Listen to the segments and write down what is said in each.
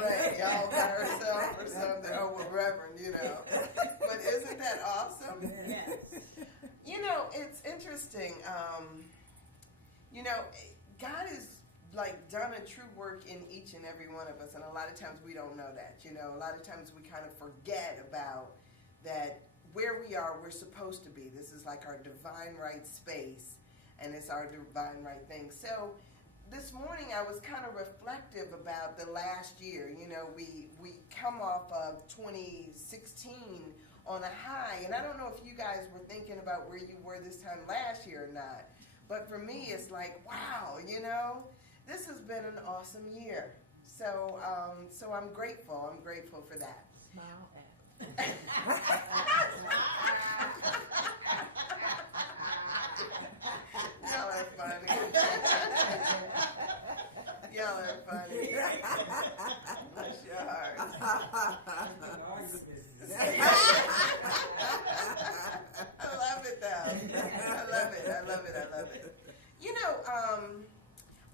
Right, y'all by herself or something. Oh, well, Reverend, you know. But isn't that awesome? Yes. You know, it's interesting. You know, God has like done a true work in each and every one of us, and a lot of times we don't know that. You know, a lot of times we kind of forget about that where we are, we're supposed to be. This is like our divine right space, and it's our divine right thing. So this morning I was kind of reflective about the last year. You know, we come off of 2016 on a high, and I don't know if you guys were thinking about where you were this time last year or not, but for me it's like, wow, you know, this has been an awesome year. So so I'm grateful for that. Smile at. Y'all are funny. Y'all are funny. Bless your heart. I love it though. I love it. You know,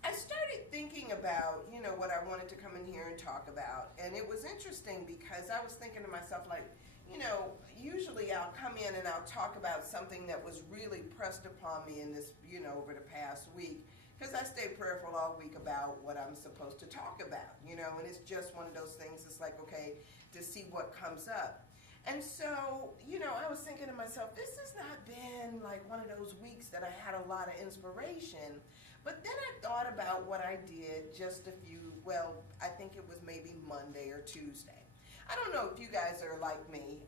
I started thinking about, you know, what I wanted to come in here and talk about. And it was interesting because I was thinking to myself, like, you know, usually I'll come in and I'll talk about something that was really pressed upon me in this, you know, over the past week. Because I stay prayerful all week about what I'm supposed to talk about, you know, and it's just one of those things. It's like, okay, to see what comes up. And so, you know, I was thinking to myself, this has not been like one of those weeks that I had a lot of inspiration. But then I thought about what I did just a few, well, I think it was maybe Monday or Tuesday. I don't know if you guys are like me.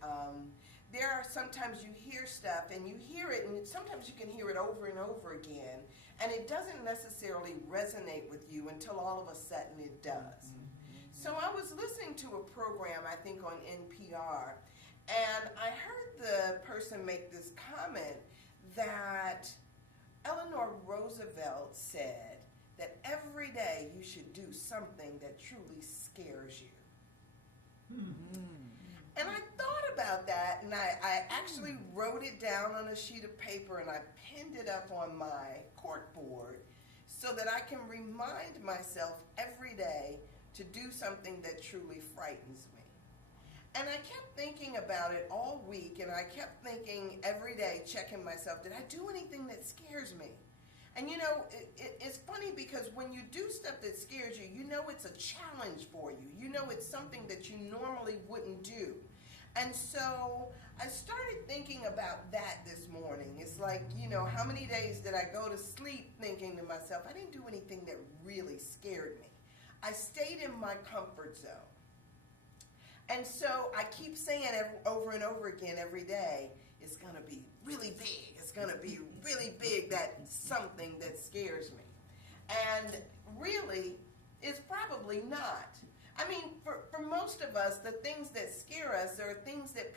There are sometimes you hear stuff and you hear it, and sometimes you can hear it over and over again, and it doesn't necessarily resonate with you until all of a sudden it does. So I was listening to a program, I think on NPR, and I heard the person make this comment that Eleanor Roosevelt said that every day you should do something that truly scares you. And I thought about that, and I actually wrote it down on a sheet of paper, and I pinned it up on my corkboard so that I can remind myself every day to do something that truly frightens me. And I kept thinking about it all week, and I kept thinking every day, checking myself, did I do anything that scares me? And you know, it's funny because when you do stuff that scares you, you know it's a challenge for you. You know it's something that you normally wouldn't do. And so I started thinking about that this morning. It's like, you know, how many days did I go to sleep thinking to myself, I didn't do anything that really scared me. I stayed in my comfort zone. And so I keep saying over and over again every day, it's going to be really big. It's going to be really big, that something that scares me. And really, it's probably not. I mean, for most of us, the things that scare us are things that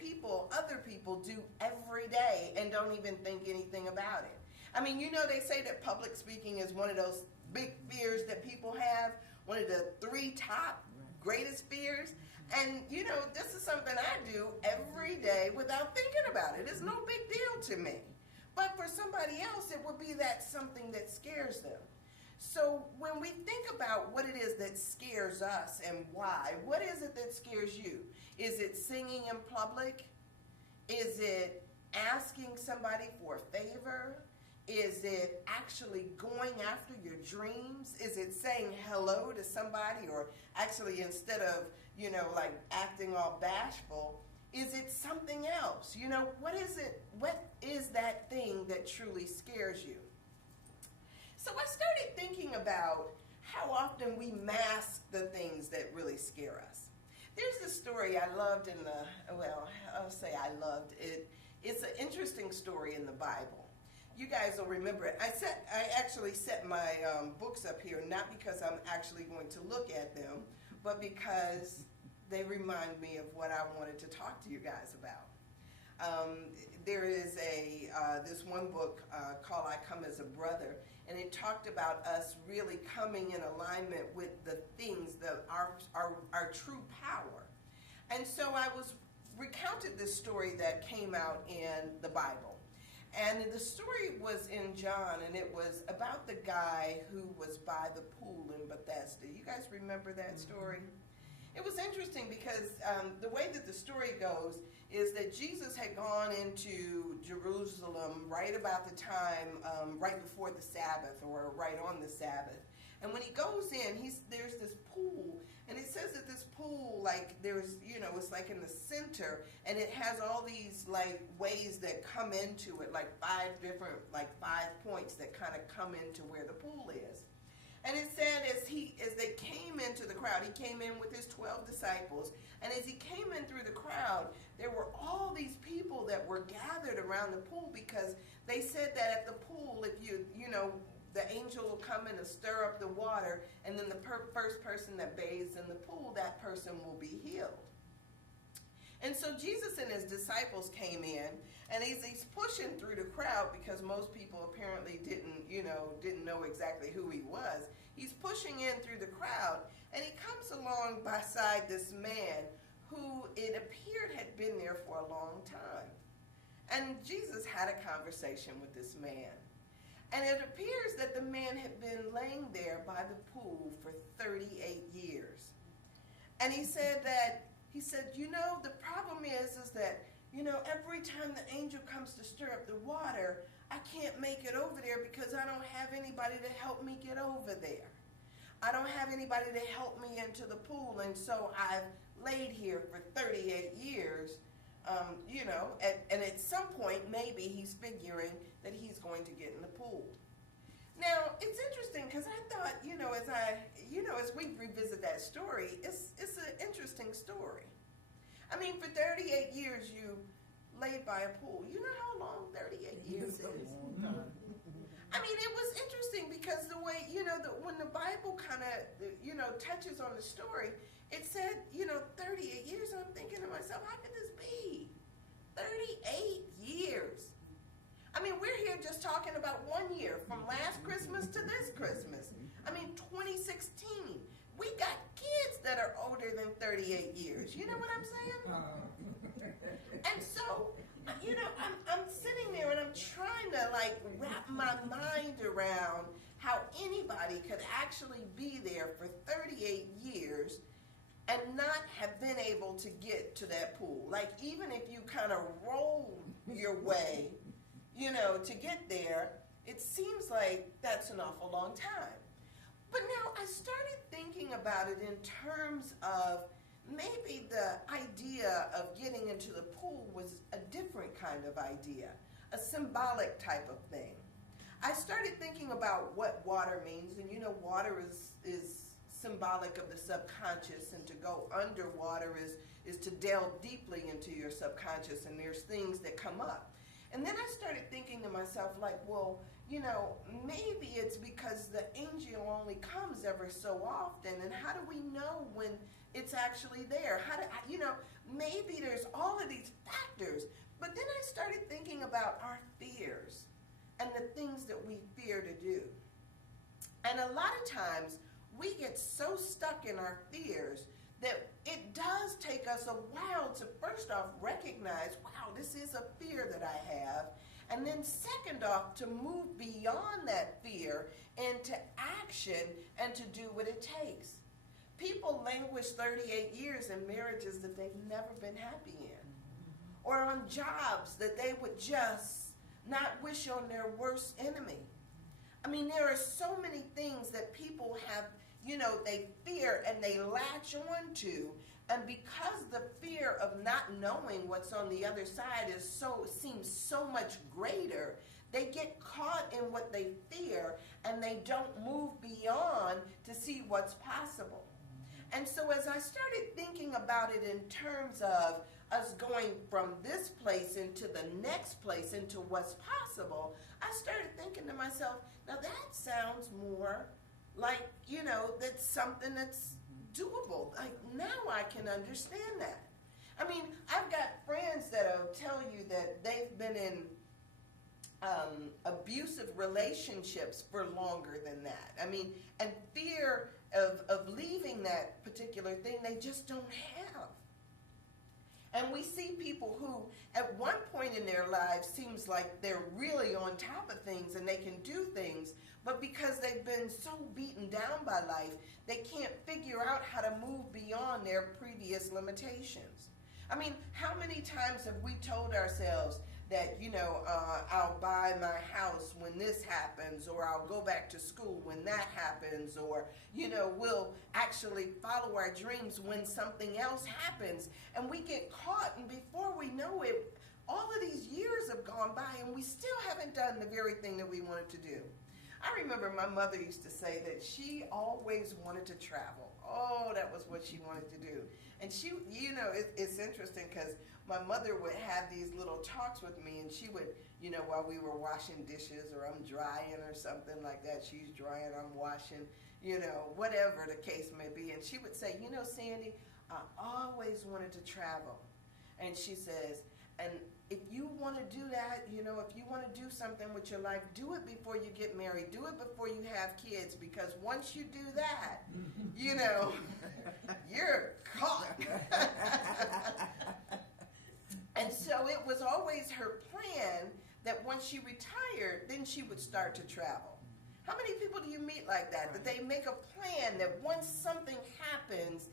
other people do every day and don't even think anything about it. I mean, you know, they say that public speaking is one of those big fears that people have, one of the 3 top greatest fears. And, you know, this is something I do every day without thinking about it. It's no big deal to me. But for somebody else, it would be that something that scares them. So when we think about what it is that scares us and why, what is it that scares you? Is it singing in public? Is it asking somebody for a favor? Is it actually going after your dreams? Is it saying hello to somebody, or actually instead of, you know, like acting all bashful, is it something else? You know, what is it? What is that thing that truly scares you? So I started thinking about how often we mask the things that really scare us. There's this story I loved I'll say I loved it. It's an interesting story in the Bible. You guys will remember it. I actually set my books up here, not because I'm actually going to look at them, but because they remind me of what I wanted to talk to you guys about. There is this one book called I Come as a Brother, and it talked about us really coming in alignment with the things, our true power. And so I recounted this story that came out in the Bible. And the story was in John, and it was about the guy who was by the pool in Bethesda. You guys remember that story? it was interesting because the way that the story goes is that Jesus had gone into Jerusalem right about the time, right before the Sabbath or right on the Sabbath. And when he goes in, there's this pool, and it says that this pool, like there's, it's like in the center, and it has all these like ways that come into it, like 5 points that kind of come into where the pool is. And it said as they came into the crowd, he came in with his 12 disciples, and as he came in through the crowd, there were all these people that were gathered around the pool, because they said that at the pool, if the angel will come in and stir up the water, and then the first person that bathes in the pool, that person will be healed. And so Jesus and his disciples came in, and as he's pushing through the crowd, because most people apparently didn't know exactly who he was, he's pushing in through the crowd, and he comes along beside this man who it appeared had been there for a long time. And Jesus had a conversation with this man. And it appears that the man had been laying there by the pool for 38 years. And he said, the problem is that, every time the angel comes to stir up the water, I can't make it over there because I don't have anybody to help me get over there. I don't have anybody to help me into the pool, and so I've laid here for 38 years. And at some point, maybe he's figuring that he's going to get in the pool. Now, it's interesting because I thought, as we revisit that story, it's an interesting story. I mean, for 38 years, you laid by a pool. You know how long 38 years is? I mean, it was interesting because the way, when the Bible kind of, touches on the story, it said, 38 years, and I'm thinking to myself, how could this be? 38 years. I mean, we're here just talking about 1 year, from last Christmas to this Christmas. I mean, 2016. We got kids that are older than 38 years. You know what I'm saying? And so, I'm sitting there and I'm trying to wrap my mind around how anybody could actually be there for 38 years and not have been able to get to that pool. Like, even if you kind of roll your way, to get there, it seems like that's an awful long time. But now I started thinking about it in terms of maybe the idea of getting into the pool was a different kind of idea, a symbolic type of thing. I started thinking about what water means, and water is symbolic of the subconscious, and to go underwater is to delve deeply into your subconscious, and there's things that come up. And then I started thinking to myself, maybe it's because the angel only comes every so often, and how do we know when it's actually there? Maybe there's all of these factors. But then I started thinking about our fears and the things that we fear to do. And a lot of times we get so stuck in our fears that it does take us a while to first off recognize, wow, this is a fear that I have. And then second off, to move beyond that fear into action and to do what it takes. People languish 38 years in marriages that they've never been happy in, or on jobs that they would just not wish on their worst enemy. I mean, there are so many things that people have, they fear and they latch on to, and because the fear of not knowing what's on the other side seems so much greater, they get caught in what they fear and they don't move beyond to see what's possible. And so as I started thinking about it in terms of us going from this place into the next place, into what's possible, I started thinking to myself, now that sounds more like, that's something that's doable. Like, now I can understand that. I mean, I've got friends that'll tell you that they've been in abusive relationships for longer than that. I mean, and fear of leaving that particular thing they just don't have. And we see people who, at one point in their lives, seems like they're really on top of things and they can do things, but because they've been so beaten down by life, they can't figure out how to move beyond their previous limitations. I mean, how many times have we told ourselves that, I'll buy my house when this happens, or I'll go back to school when that happens, or, we'll actually follow our dreams when something else happens, and we get caught, and before we know it, all of these years have gone by, and we still haven't done the very thing that we wanted to do. I remember my mother used to say that she always wanted to travel. Oh, that was what she wanted to do. And she, it's interesting because my mother would have these little talks with me, and she would, while we were washing dishes, or I'm drying or something like that, she's drying, I'm washing, whatever the case may be. And she would say, Sandy, I always wanted to travel. And she says, and if you want to do that, if you want to do something with your life, do it before you get married. Do it before you have kids, because once you do that, you're caught. And so it was always her plan that once she retired, then she would start to travel. How many people do you meet like that? That they make a plan that once something happens,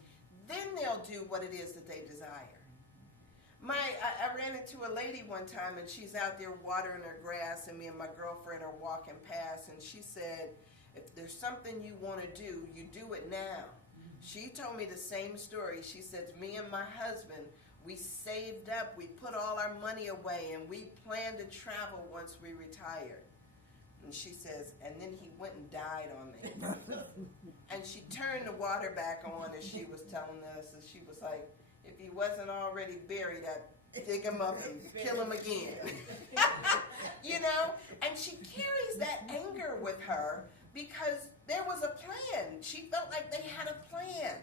then they'll do what it is that they desire. I ran into a lady one time, and she's out there watering her grass, and me and my girlfriend are walking past, and she said, if there's something you want to do, you do it now. She told me the same story. She said, me and my husband, we saved up, we put all our money away, and we planned to travel once we retired. And she says, and then he went and died on me. And she turned the water back on as she was telling us, and she was like, if he wasn't already buried, I'd dig him up and kill him again. And she carries that anger with her because there was a plan. She felt like they had a plan.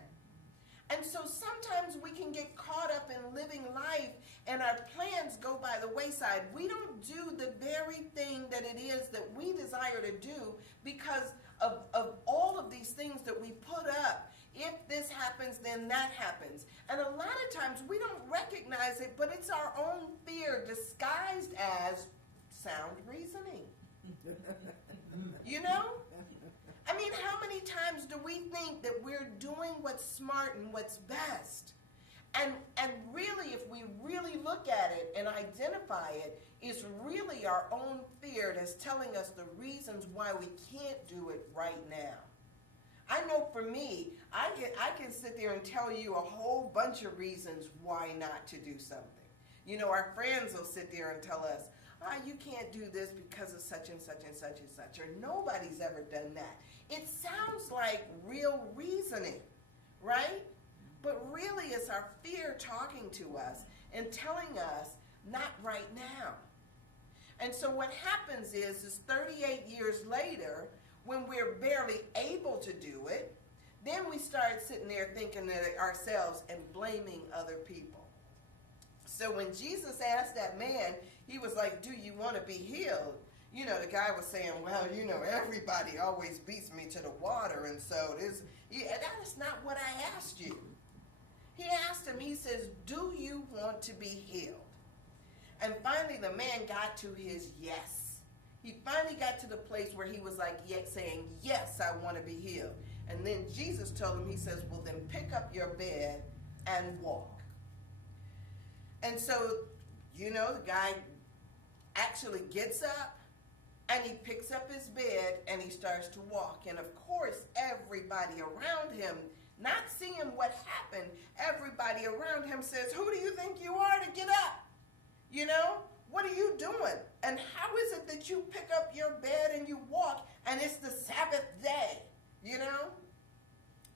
And so sometimes we can get caught up in living life and our plans go by the wayside. We don't do the very thing that it is that we desire to do because of all of these things that we put up. If this happens, then that happens. And a lot of times we don't recognize it, but it's our own fear disguised as sound reasoning. I mean, how many times do we think that we're doing what's smart and what's best? And really, if we really look at it and identify it, it's really our own fear that's telling us the reasons why we can't do it right now. I know for me, I can sit there and tell you a whole bunch of reasons why not to do something. Our friends will sit there and tell us, you can't do this because of such and such and such and such, or nobody's ever done that. It sounds like real reasoning, right? But really it's our fear talking to us and telling us, not right now. And so what happens is 38 years later, when we're barely able to do it, then we start sitting there thinking that ourselves and blaming other people. So when Jesus asked that man, he was like, do you want to be healed? The guy was saying, well, everybody always beats me to the water, and so that is not what I asked you. He asked him, he says, do you want to be healed? And finally the man got to his yes. He finally got to the place where he was like saying, yes, I want to be healed. And then Jesus told him, he says, well, then pick up your bed and walk. And so, the guy actually gets up and he picks up his bed and he starts to walk. And of course, everybody around him, not seeing what happened, everybody around him says, who do you think you are to get up? What are you doing? And how is it that you pick up your bed and you walk and it's the Sabbath day,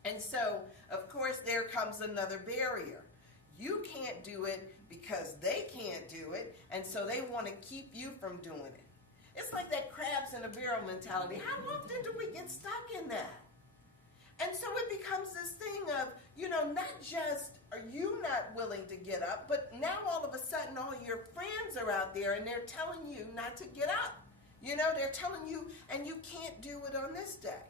And so, of course, there comes another barrier. You can't do it because they can't do it, and so they want to keep you from doing it. It's like that crabs in a barrel mentality. How often do we get stuck in that? And so it becomes this thing of, not just are you not willing to get up, but now all of a sudden all your friends are out there and they're telling you not to get up. They're telling you, and you can't do it on this day.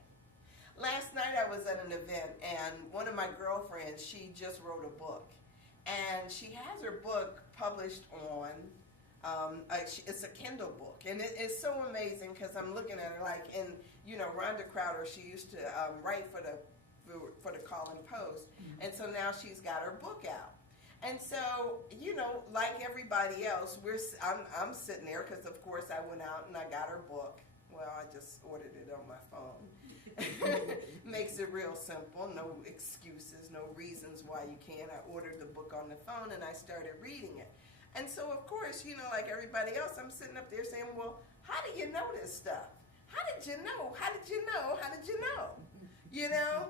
Last night I was at an event, and one of my girlfriends, she just wrote a book. and she has her book published on, it's a Kindle book, and it's so amazing because I'm looking at her like, in, Rhonda Crowder, she used to write for the Call and Post, and so now she's got her book out. And so, like everybody else, I'm sitting there because, of course, I went out and I got her book. Well, I just ordered it on my phone. Makes it real simple. No excuses, no reasons why you can't. I ordered the book on the phone and I started reading it. And so, of course, like everybody else, I'm sitting up there saying, well, how do you know this stuff? How did you know? How did you know? How did you know?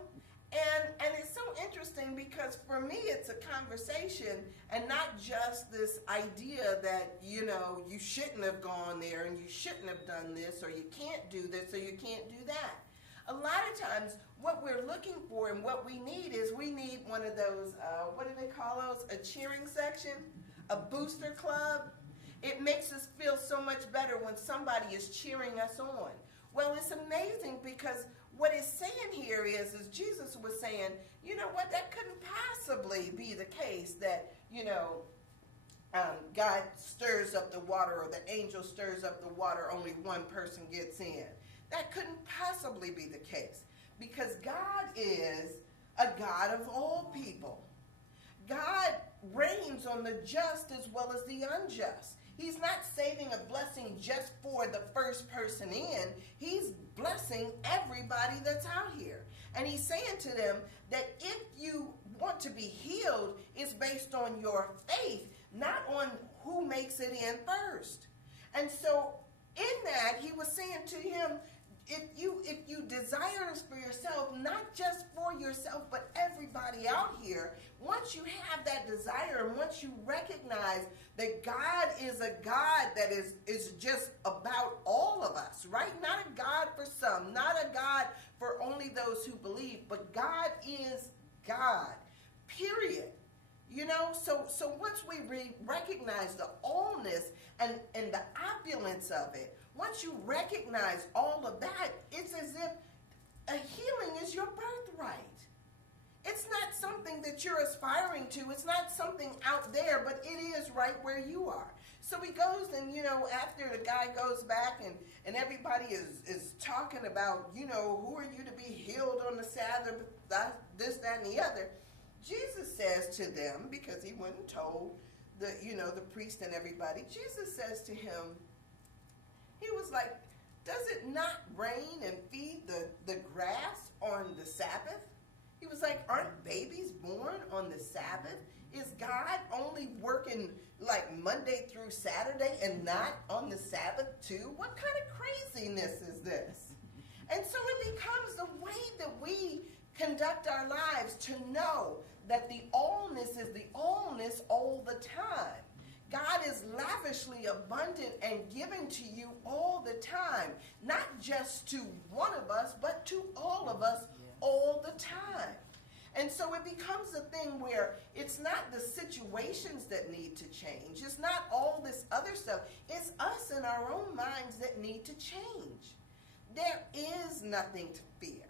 And it's so interesting because for me it's a conversation and not just this idea that, you shouldn't have gone there and you shouldn't have done this, or you can't do this or you can't do that. A lot of times what we're looking for and what we need is we need one of those, what do they call those? A cheering section? A booster club? It makes us feel so much better when somebody is cheering us on. Well, it's amazing because what it's saying here is Jesus was saying, you know what, that couldn't possibly be the case that, God stirs up the water or the angel stirs up the water, only one person gets in. That couldn't possibly be the case because God is a God of all people. God reigns on the just as well as the unjust. He's not saving a blessing just for the first person in. He's blessing everybody that's out here. And he's saying to them that if you want to be healed, it's based on your faith, not on who makes it in first. And so in that, he was saying to him, if you desire this for yourself, not just for yourself, but everybody out here, once you have that desire and once you recognize that God is a God that is just about all of us, right? Not a God for some, not a God for only those who believe, but God is God, period. So once we recognize the allness and the opulence of it, once you recognize all of that, it's as if a healing is your birthright. It's not something that you're aspiring to. It's not something out there, but it is right where you are. So he goes and, after the guy goes back and everybody is talking about, who are you to be healed on the Sabbath, this, that, and the other. Jesus says to them, because he went and told the priest and everybody, Jesus says to him, he was like, does it not rain and feed the grass on the Sabbath? He was like, aren't babies born on the Sabbath? Is God only working like Monday through Saturday and not on the Sabbath too? What kind of craziness is this? And so it becomes the way that we conduct our lives to know that the allness is the allness all the time. God is lavishly abundant and giving to you all the time, not just to one of us, but to all of us all the time. And so it becomes a thing where it's not the situations that need to change. It's not all this other stuff. It's us in our own minds that need to change. There is nothing to fear.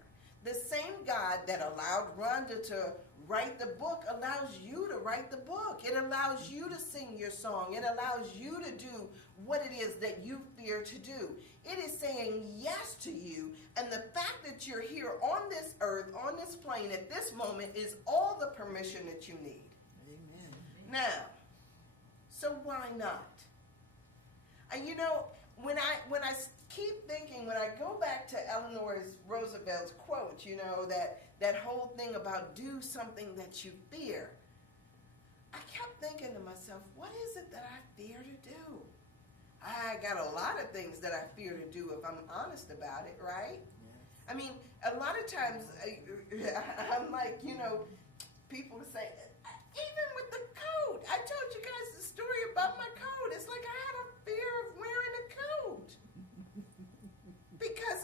The same God that allowed Rhonda to write the book allows you to write the book. It allows you to sing your song. It allows you to do what it is that you fear to do. It is saying yes to you, and the fact that you're here on this earth, on this plane at this moment is all the permission that you need. Amen. Now, so why not? And when I keep thinking, when I go back to Eleanor Roosevelt's quote, that whole thing about do something that you fear, I kept thinking to myself, what is it that I fear to do? I got a lot of things that I fear to do if I'm honest about it, right? Yes. I mean, a lot of times I'm like, people say, even with the coat, I told you guys the story about my coat. It's like I had a fear of wearing a coat. Because,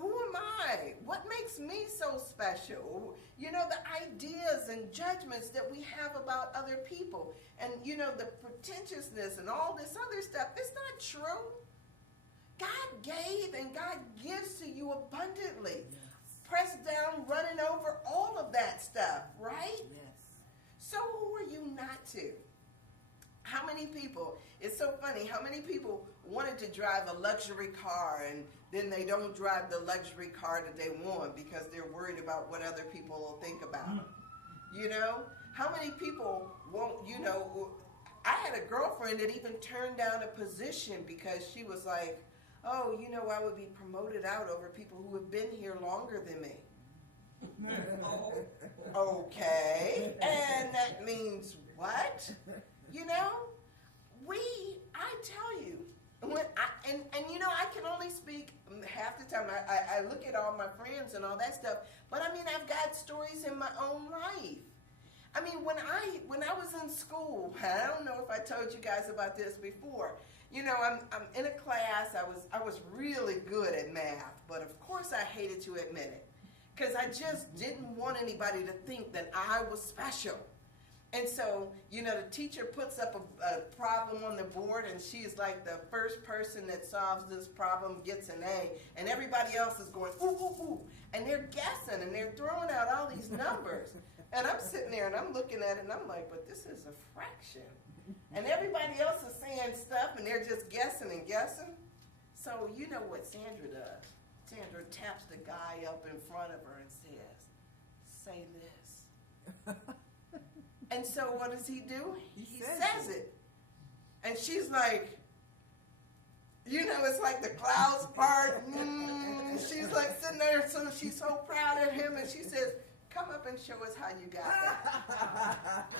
who am I? What makes me so special? The ideas and judgments that we have about other people. And, the pretentiousness and all this other stuff. It's not true. God gave and God gives to you abundantly. Yes. Pressed down, running over, all of that stuff, right? Yes. So who are you to. How many people, it's so funny, how many people wanted to drive a luxury car and then they don't drive the luxury car that they want because they're worried about what other people will think about them? You know? How many people won't, you know, I had a girlfriend that even turned down a position because she was like, oh, you know, I would be promoted out over people who have been here longer than me. Okay, and that means what? You know, I tell you, and you know, I can only speak half the time. I look at all my friends and all that stuff, but I mean, I've got stories in my own life. I mean, when I was in school, I don't know if I told you guys about this before. You know, I'm in a class. I was really good at math, but of course I hated to admit it because I just didn't want anybody to think that I was special. And so, you know, the teacher puts up a problem on the board, and she's like, the first person that solves this problem gets an A, and everybody else is going, ooh, ooh, ooh, and they're guessing, and they're throwing out all these numbers. And I'm sitting there, and I'm looking at it, and I'm like, but this is a fraction. And everybody else is saying stuff, and they're just guessing and guessing. So you know what Sandra does. Sandra taps the guy up in front of her and says, say this. And so what does he do? He says it. And she's like, you know, it's like the clouds part. She's like sitting there, so she's so proud of him, and she says, come up and show us how you got that.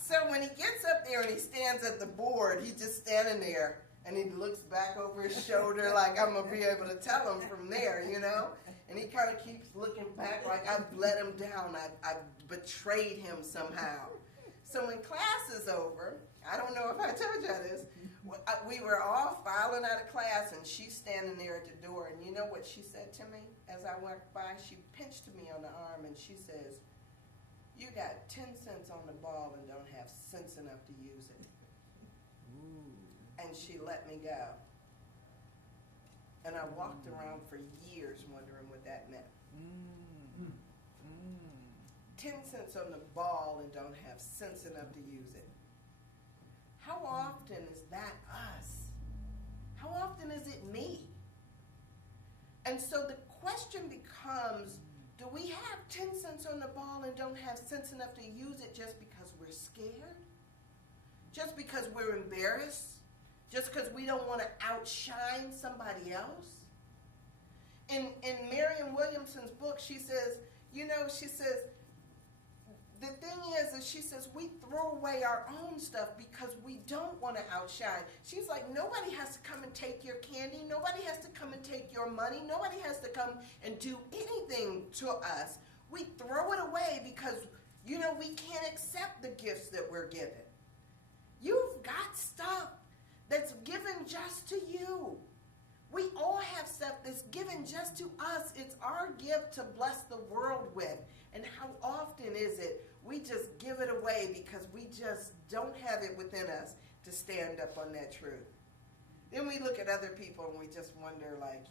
So when he gets up there and he stands at the board, he's just standing there, and he looks back over his shoulder like I'm going to be able to tell him from there, you know? And he kind of keeps looking back like I've let him down. I've betrayed him somehow. So when class is over, I don't know if I told you this, we were all filing out of class, and she's standing there at the door. And you know what she said to me as I walked by? She pinched me on the arm, and she says, you got 10 cents on the ball and don't have sense enough to use it. Ooh. And she let me go. And I walked around for years wondering what that meant. 10 cents on the ball and don't have sense enough to use it. How often is that us? How often is it me? And so the question becomes, do we have 10 cents on the ball and don't have sense enough to use it just because we're scared? Just because we're embarrassed? Just because we don't want to outshine somebody else? In Marianne Williamson's book, she says, you know, she says, the thing is she says, we throw away our own stuff because we don't want to outshine. She's like, nobody has to come and take your candy. Nobody has to come and take your money. Nobody has to come and do anything to us. We throw it away because, you know, we can't accept the gifts that we're given. You've got stuff that's given just to you. We all have stuff that's given just to us. It's our gift to bless the world with. And how often is it we just give it away because we just don't have it within us to stand up on that truth? Then we look at other people and we just wonder, like,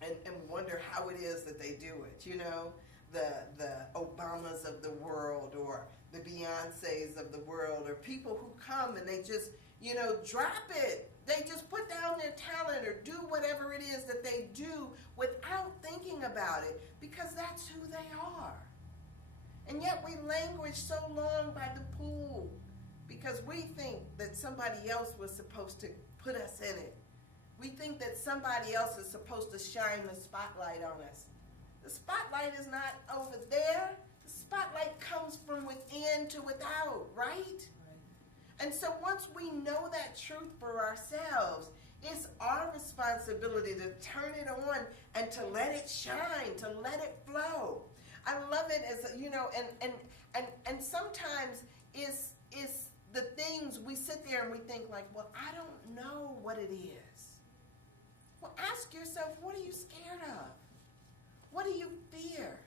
and wonder how it is that they do it. You know, the Obamas of the world, or the Beyoncés of the world, or people who come and they just, you know, drop it. They just put down their talent or do whatever it is that they do without thinking about it, because that's who they are. And yet we languish so long by the pool because we think that somebody else was supposed to put us in it. We think that somebody else is supposed to shine the spotlight on us. The spotlight is not over there. The spotlight comes from within to without, right? And so once we know that truth for ourselves, it's our responsibility to turn it on and to let it shine, to let it flow. I love it as, you know, and sometimes it's the things we sit there and we think like, well, I don't know what it is. Well, ask yourself, what are you scared of? What do you fear?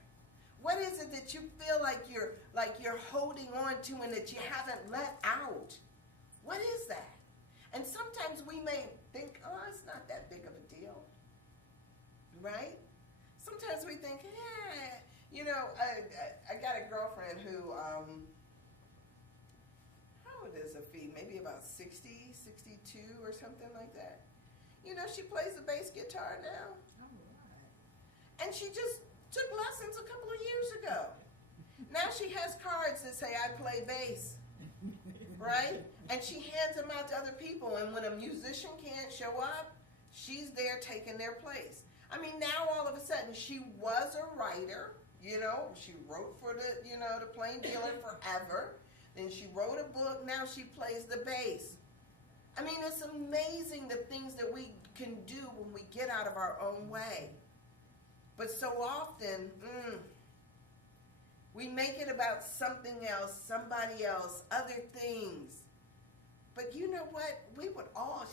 What is it that you feel like you're holding on to and that you haven't let out? What is that? And sometimes we may think, oh, it's not that big of a deal, right? Sometimes we think, I got a girlfriend who, how old is Sophie? Maybe about 60, 62 or something like that. She plays the bass guitar now. All right. And she just took lessons a couple of years ago. Now she has cards that say, I play bass, right? And she hands them out to other people. And when a musician can't show up, she's there taking their place. I mean, now all of a sudden, she was a writer, she wrote for the Plain Dealer forever. Then she wrote a book, now she plays the bass. I mean, it's amazing the things that we can do when we get out of our own way. But so often, we make it about something else, somebody else, other things. But you know what? We would all,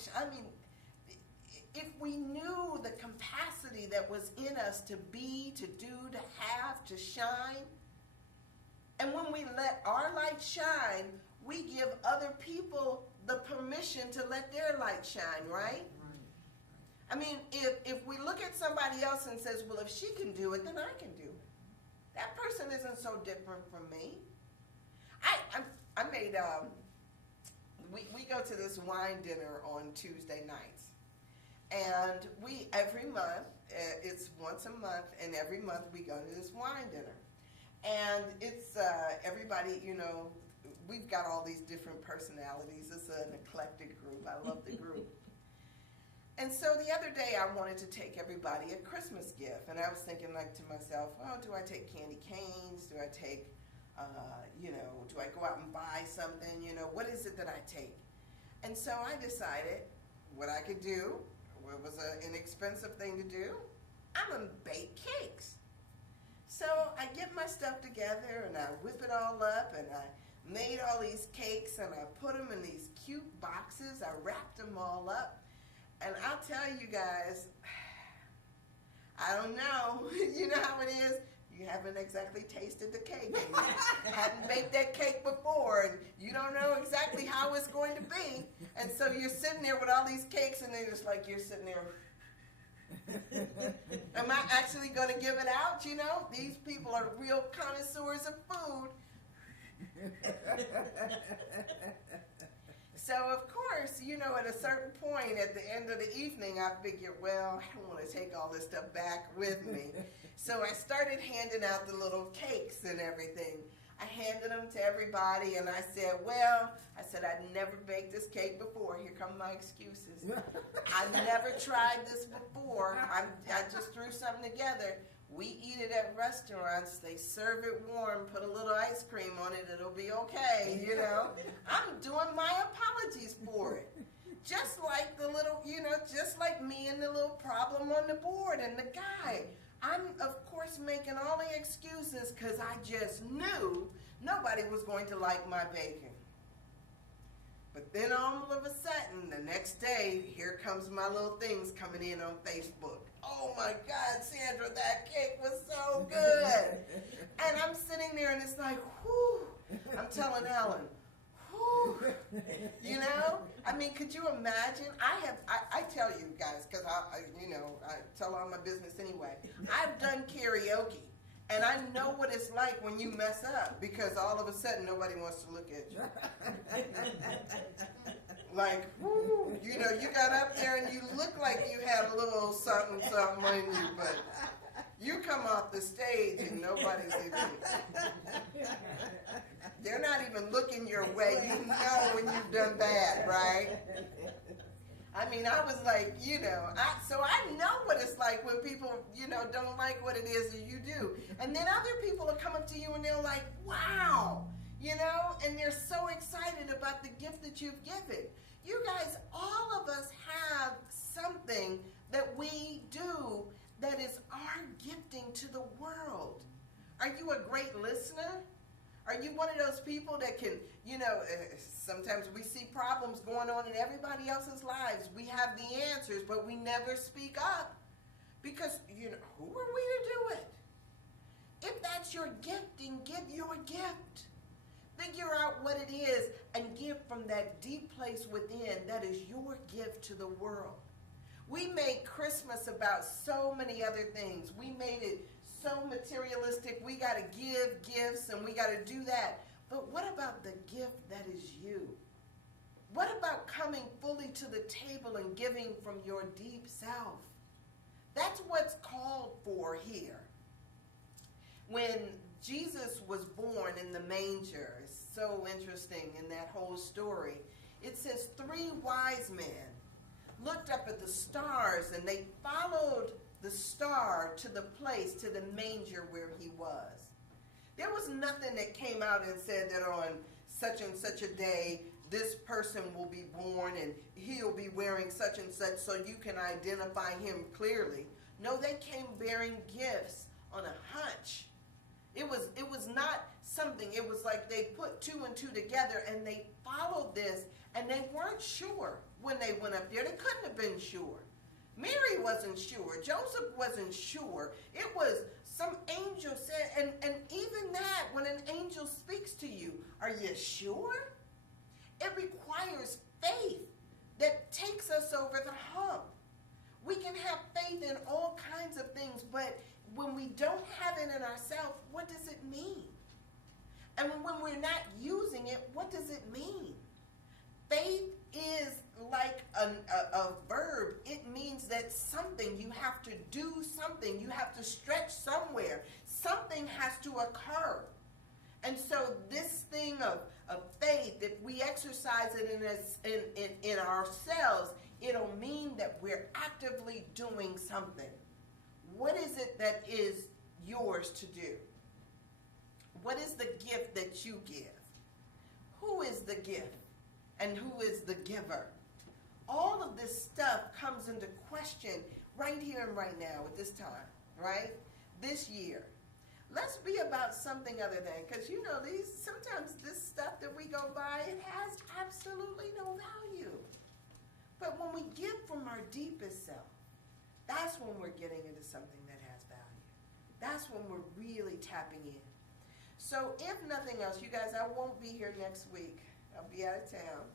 if we knew the capacity that was in us to be, to do, to have, to shine, and when we let our light shine, we give other people the permission to let their light shine, right? I mean, if we look at somebody else and says, well, if she can do it, then I can do it. That person isn't so different from me. I made, we go to this wine dinner on Tuesday nights. And every month, it's once a month, and every month we go to this wine dinner. And it's everybody, we've got all these different personalities. It's an eclectic group. I love the group. And so the other day I wanted to take everybody a Christmas gift. And I was thinking to myself, well, do I take candy canes? Do I take, do I go out and buy something? What is it that I take? And so I decided what I could do, what was an inexpensive thing to do, I'm going to bake cakes. So I get my stuff together and I whip it all up and I made all these cakes and I put them in these cute boxes. I wrapped them all up. And I'll tell you guys, I don't know. You know how it is? You haven't exactly tasted the cake. You hadn't baked that cake before, and you don't know exactly how it's going to be. And so you're sitting there with all these cakes, and they're just like you're sitting there. Am I actually going to give it out? These people are real connoisseurs of food. So, of course, at a certain point at the end of the evening, I figured, well, I don't want to take all this stuff back with me. So I started handing out the little cakes and everything. I handed them to everybody, and I said, I'd never baked this cake before. Here come my excuses. I've never tried this before. I just threw something together. We eat it at restaurants. They serve it warm, put a little ice cream on it. It'll be okay, I'm doing my apologies for it. Just like the little, just like me and the little problem on the board and the guy. I'm, of course, making all the excuses because I just knew nobody was going to like my baking. But then all of a sudden, the next day, here comes my little things coming in on Facebook. Oh my God, Sandra, that cake was so good. And I'm sitting there and it's like, whew. I'm telling Ellen, whew. I mean, could you imagine? I tell you guys, because I tell all my business anyway. I've done karaoke. And I know what it's like when you mess up, because all of a sudden nobody wants to look at you. Like, whoo, you got up there and you look like you had a little something in you, but you come off the stage and nobody's even, they're not even looking your way. You know when you've done bad, right? I mean, I was like, so I know what it's like when people, don't like what it is that you do. And then other people will come up to you and they're like, wow, and they're so excited about the gift that you've given. You guys, all of us have something that we do that is our gifting to the world. Are you a great listener? Are you one of those people that can, sometimes we see problems going on in everybody else's lives. We have the answers, but we never speak up because, who are we to do it? If that's your gifting, give your gift. Figure out what it is and give from that deep place within that is your gift to the world. We made Christmas about so many other things. We made it so materialistic. We got to give gifts and we got to do that. But what about the gift that is you? What about coming fully to the table and giving from your deep self? That's what's called for here. When Jesus was born in the manger, it's so interesting in that whole story. It says 3 wise men looked up at the stars and they followed the star to the place, to the manger where he was. There was nothing that came out and said that on such and such a day, this person will be born and he'll be wearing such and such so you can identify him clearly. No, they came bearing gifts on a hunch. It was not something, it was like they put 2 and 2 together and they followed this and they weren't sure when they went up there. They couldn't have been sure. Mary wasn't sure. Joseph wasn't sure. It was some angel said, and even that, when an angel speaks to you, are you sure? It requires faith that takes us over the hump. We can have faith in all kinds of things, but when we don't have it in ourselves, what does it mean? And when we're not using it, what does it mean? Faith is like a verb. It means that something, you have to do something. You have to stretch somewhere. Something has to occur. And so this thing of faith, if we exercise it in ourselves, it'll mean that we're actively doing something. What is it that is yours to do? What is the gift that you give? Who is the gift? And who is the giver? All of this stuff comes into question right here and right now at this time, right? This year. Let's be about something other than, because you know, sometimes this stuff that we go by, it has absolutely no value. But when we give from our deepest self, that's when we're getting into something that has value. That's when we're really tapping in. So if nothing else, you guys, I won't be here next week. I'll be out of town.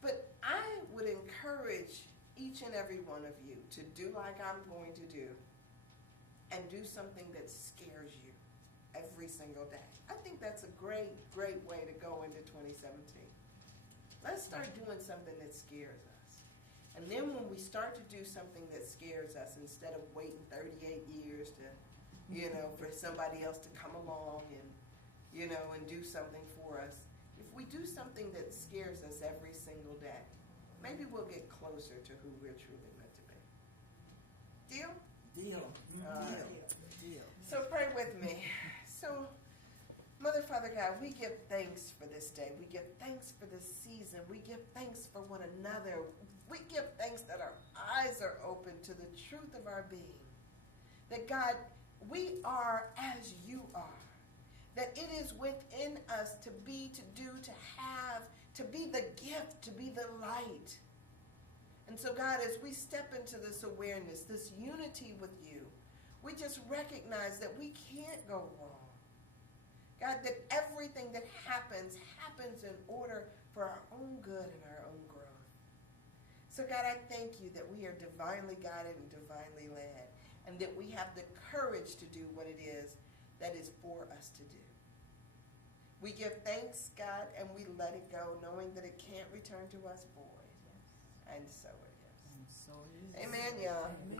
But I would encourage each and every one of you to do like I'm going to do and do something that scares you every single day. I think that's a great, great way to go into 2017. Let's start doing something that scares us. And then when we start to do something that scares us, instead of waiting 38 years to, for somebody else to come along and, and do something for us, if we do something that scares us every single day, maybe we'll get closer to who we're truly meant to be. Deal? Deal. Deal. So pray with me. So, Mother, Father God, we give thanks for this day. We give thanks for this season. We give thanks for one another. We give thanks that our eyes are open to the truth of our being. That God, we are as you are. That it is within us to be, to do, to have, to be the gift, to be the light. And so God, as we step into this awareness, this unity with you, we just recognize that we can't go wrong. God, that everything that happens in order for our own good and our own growth. So God, I thank you that we are divinely guided and divinely led, and that we have the courage to do what it is that is for us to do. We give thanks, God, and we let it go, knowing that it can't return to us void. And so it is. And so it is. Amen, y'all. Amen.